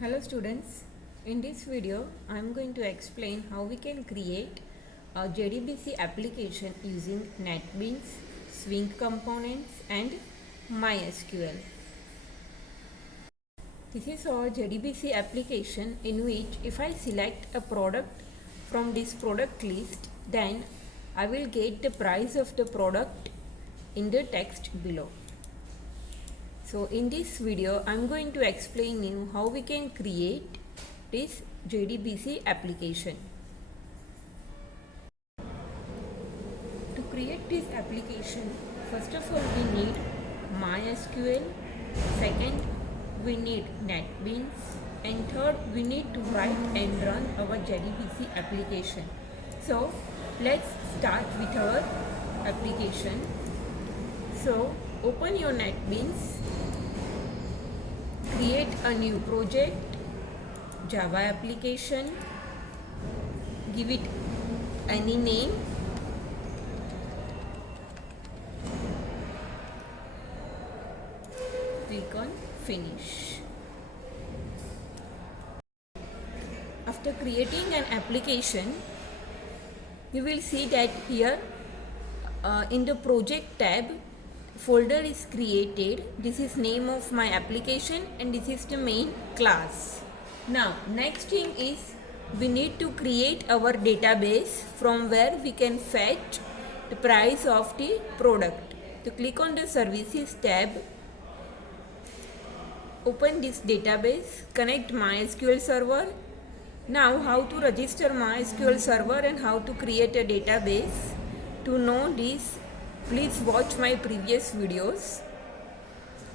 Hello students, in this video I am going to explain how we can create a JDBC application using Netbeans, Swing components and MySQL. This is our JDBC application in which if I select a product from this product list, then I will get the price of the product in the text below. So in this video I am going to explain you how we can create this JDBC application. To create this application, first of all we need MySQL, second we need Netbeans, and third we need to write and run our JDBC application. So let's start with our application. So open your Netbeans, create a new project, Java application, give it any name, click on finish. After creating an application, you will see that here in the project tab folder is created. This is name of my application and this is the main class. Now next thing is we need to create our database from where we can fetch the price of the product. To click on the services tab, open this database, connect MySQL server. Now how to register MySQL server and how to create a database. To know this, please watch my previous videos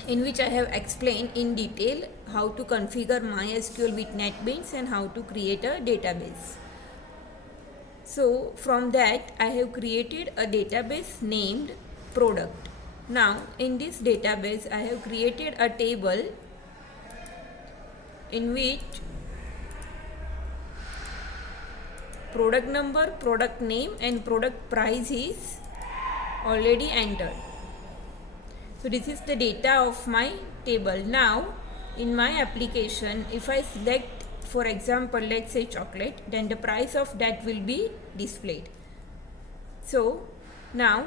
in which I have explained in detail how to configure MySQL with Netbeans and how to create a database. So from that I have created a database named product. Now in this database I have created a table in which product number, product name and product price is already entered. So this is the data of my table. Now in my application, if I select for example let's say chocolate, then the price of that will be displayed. So now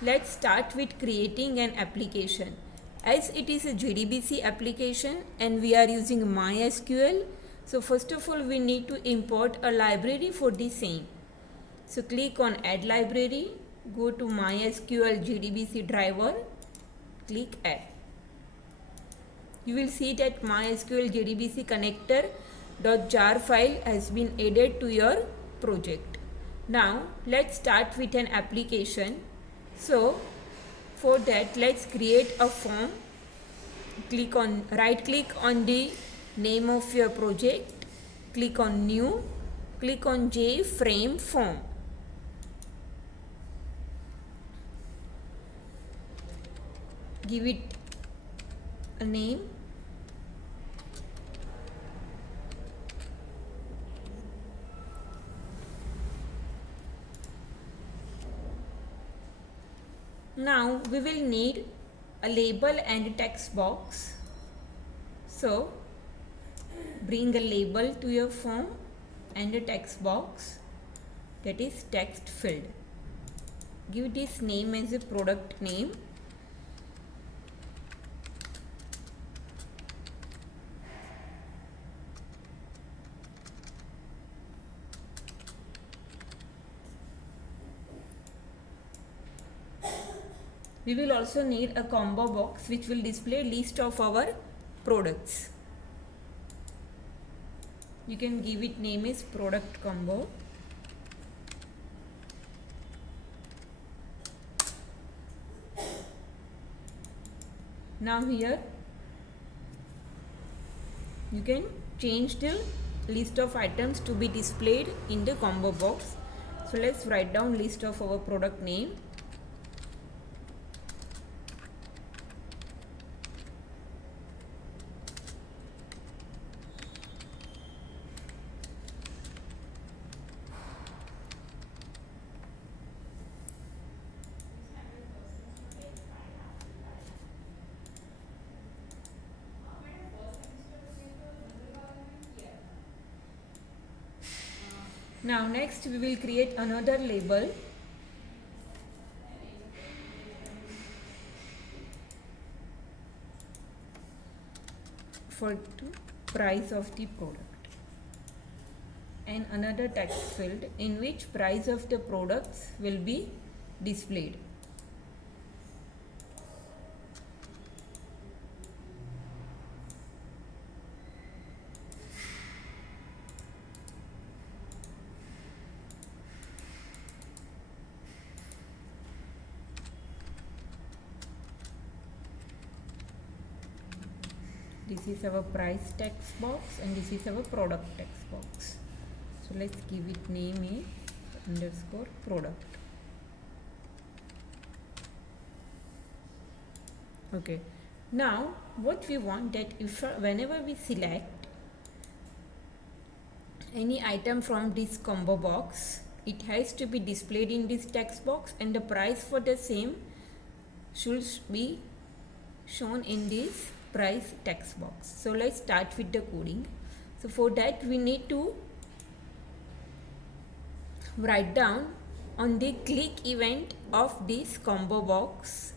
let's start with creating an application. As it is a JDBC application and we are using MySQL, so first of all we need to import a library for the same. So click on add library, go to MySQL JDBC driver, click add. You will see that MySQL JDBC connector.jar file has been added to your project. Now let's start with an application. So for that let's create a form. Right click on the name of your project, click on new, click on JFrame form. Give it a name. Now we will need a label and a text box. So bring a label to your form and a text box, that is text field. Give this name as a product name. We will also need a combo box which will display list of our products. You can give it name as product combo. Now here you can change the list of items to be displayed in the combo box. So let's write down list of our product name. Now next we will create another label for the price of the product and another text field in which price of the products will be displayed. This is our price text box and this is our product text box. So let's give it name is underscore product. Okay. Now what we want that if whenever we select any item from this combo box, it has to be displayed in this text box and the price for the same should be shown in this price text box. So let's start with the coding. So for that we need to write down on the click event of this combo box.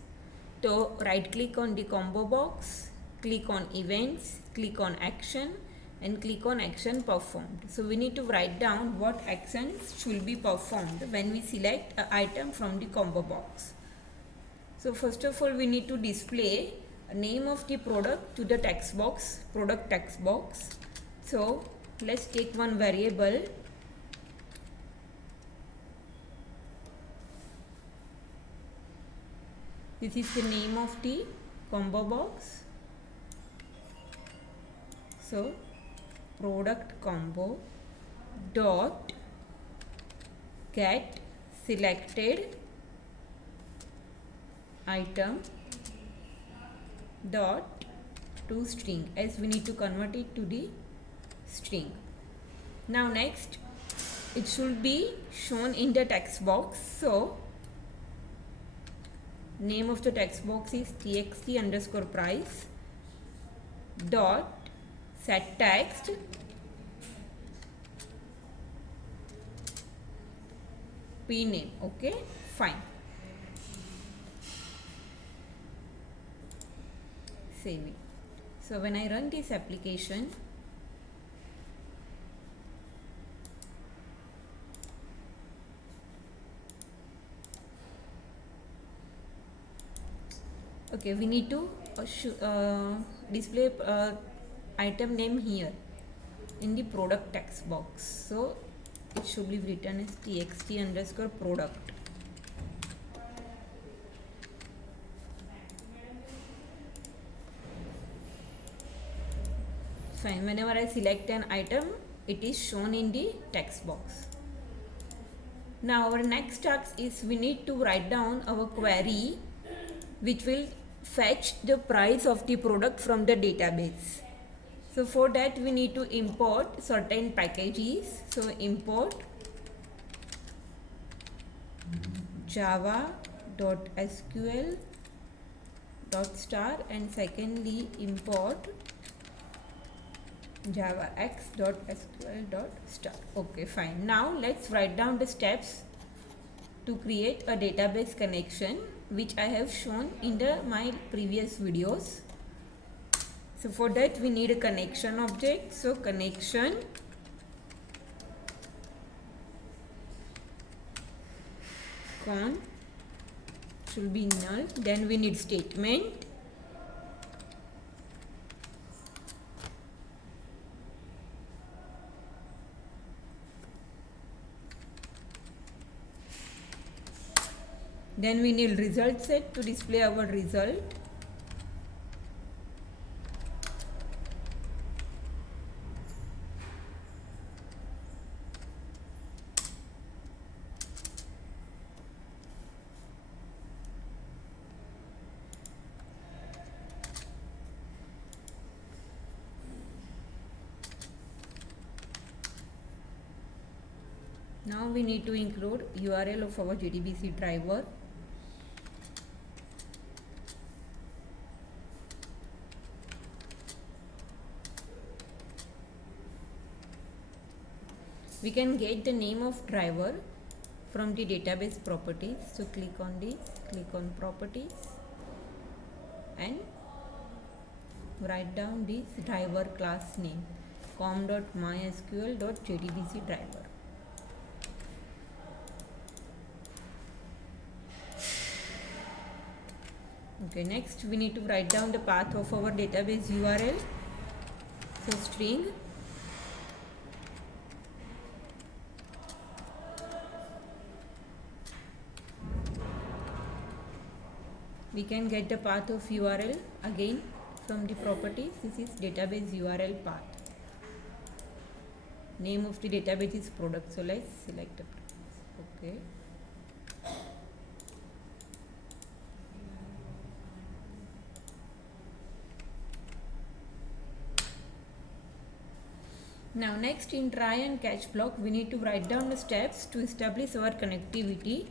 So right click on the combo box, click on events, click on action and click on action performed. So we need to write down what actions should be performed when we select an item from the combo box. So first of all we need to display name of the product to the text box, product text box. So let's take one variable this is the name of the combo box. So product combo dot get selected item dot to string, as we need to convert it to the string. Now next it should be shown in the text box. So name of the text box is txt underscore price dot set text p name. Okay, fine. Save it. So when I run this application, okay, we need to display item name here in the product text box. So it should be written as txt underscore product. Fine. Whenever I select an item, it is shown in the text box. Now our next task is we need to write down our query which will fetch the price of the product from the database. So for that we need to import certain packages. So import java.sql.star and secondly import javax.sql.star. Okay, fine. Now let's write down the steps to create a database connection which I have shown in my previous videos. So for that we need a connection object. So connection con should be null. Then we need statement. Then we need result set to display our result. Now we need to include URL of our JDBC driver. We can get the name of driver from the database properties. So click on this, click on properties and write down this driver class name, com.mysql.jdbc driver. Okay, next we need to write down the path of our database URL. So string we can get the path of URL again from the properties. This is database URL path. Name of the database is product. So let's select the product. Okay. Now next in try and catch block, we need to write down the steps to establish our connectivity.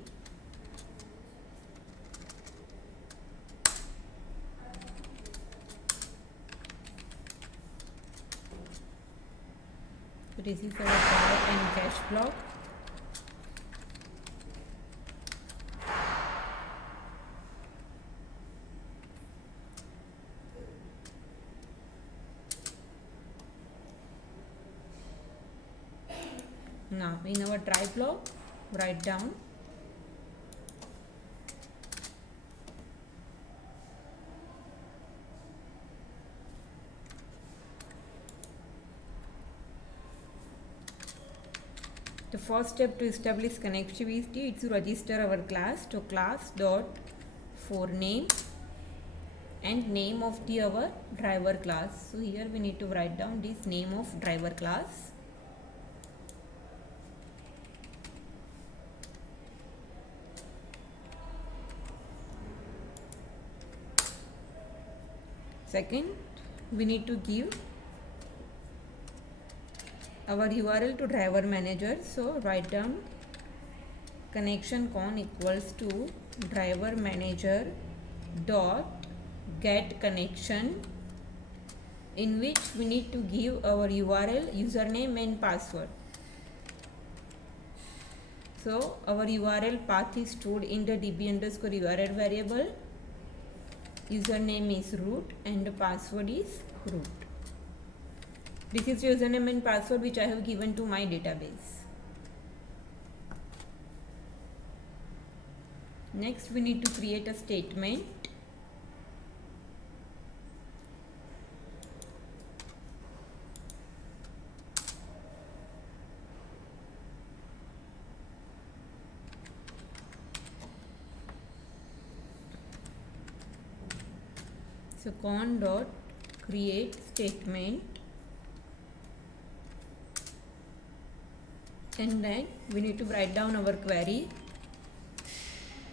So this is our try and catch block. Now in our try block, write down the first step to establish connectivity is to register our class. So class dot for name and name of the our driver class. So here we need to write down this name of driver class. Second, we need to give our URL to driver manager. So write down connection con equals to driver manager dot get connection, in which we need to give our URL, username and password. So our URL path is stored in the db_URL variable. Username is root and the password is root. This is username and password which I have given to my database. Next we need to create a statement. So con dot create statement, and then we need to write down our query.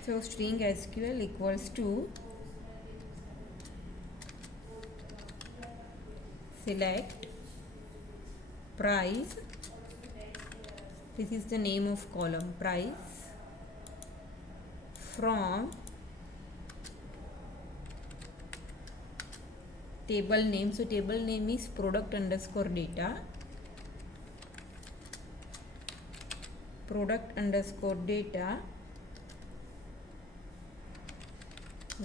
So string SQL equals to select price. This is the name of column, price, from table name. So table name is product_data, product_data,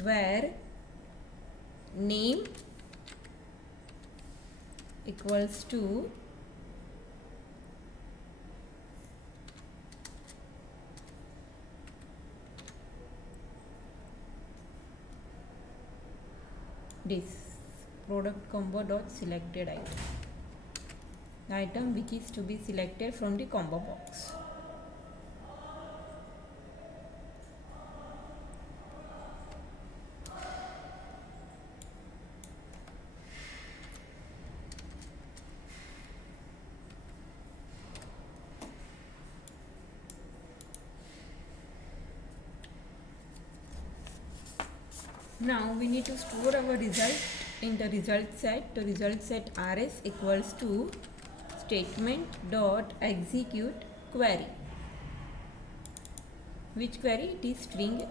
where name equals to this product combo dot selected item, the item which is to be selected from the combo box. Now we need to store our result in the result set. The result set rs equals to statement dot execute query. Which query? It is string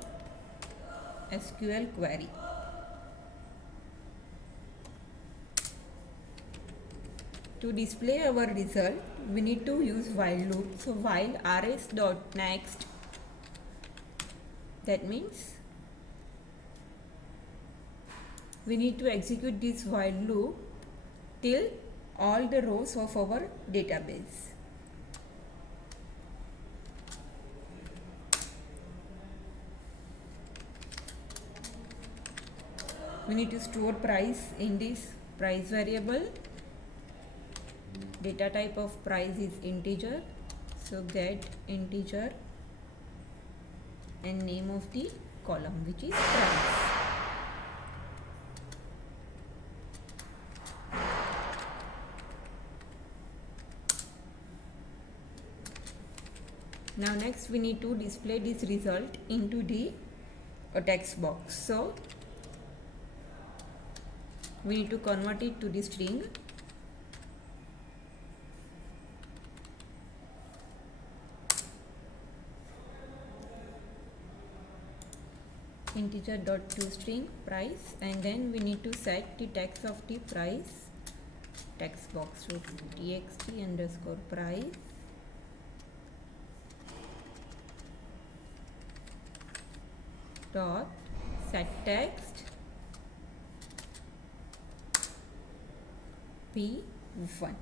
SQL query. To display our result, we need to use while loop. So while rs.next, that means we need to execute this while loop till all the rows of our database. We need to store price in this price variable. Data type of price is integer, so get integer and name of the column, which is price. Now next we need to display this result into the text box. So we need to convert it to the string. Integer dot toString price, and then we need to set the text of the price text box. So txt underscore price dot set text p1.